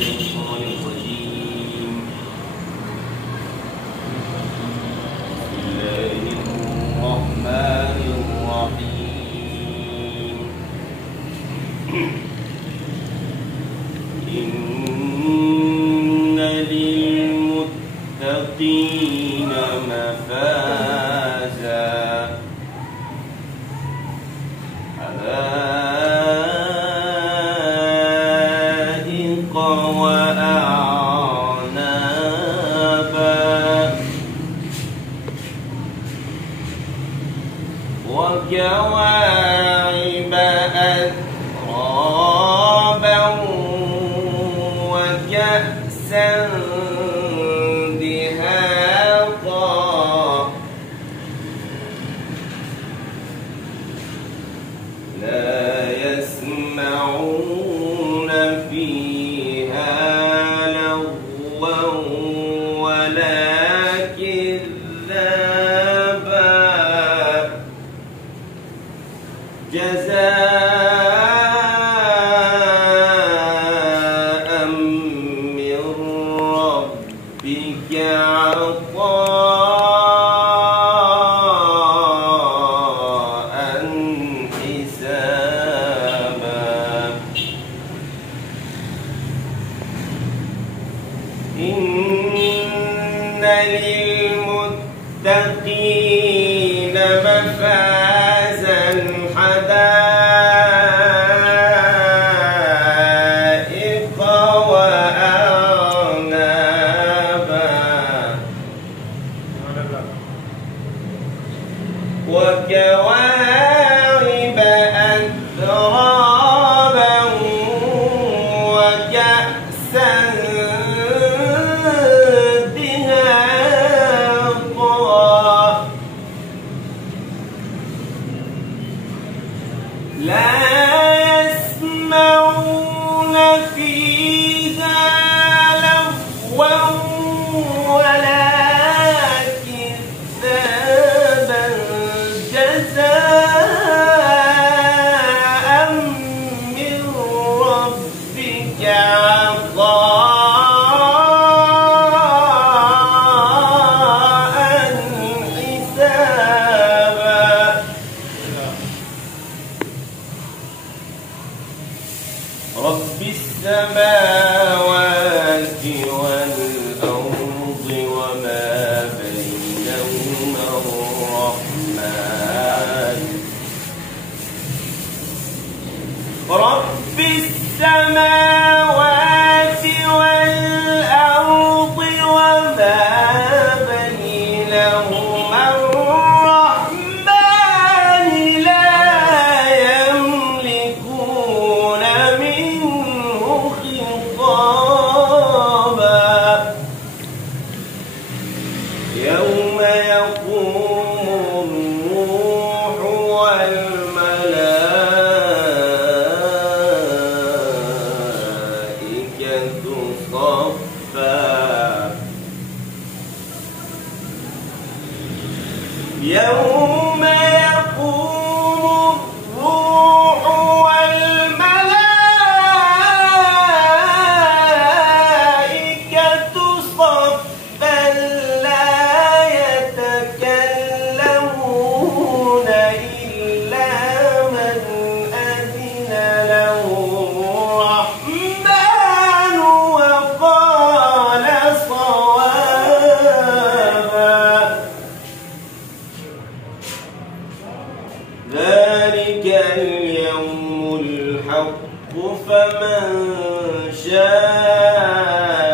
الشيطان الرجيم. بسم الله الرحمن الرحيم. إن للمتقين مفازا حدائق وأعنابا وكواعب أترابا وكأسا دهاقا لا يسمعون فيها لغوا ولا كذابا جزاء من ربك عطاء حسابا إن للمتقين مفازا حدائق وأعنابا وكواعب أترابا وكأسا دهاقا لا يسمعون فيها لغوا ولا كذابا جزاء من ربك عطاء حسابا رب السماوات والأرض وما بينهما الرحمن رب السماوات والأرض وما بينهما الرحمن لا يملكون منه خطابا يوم يقوم الروح والملائكة صفا يوم يقوم الروح والملائكة صفا لا يتكلمون إلا من أذن له الرحمن وقال صوابا ذلك اليوم الحق فمن شاء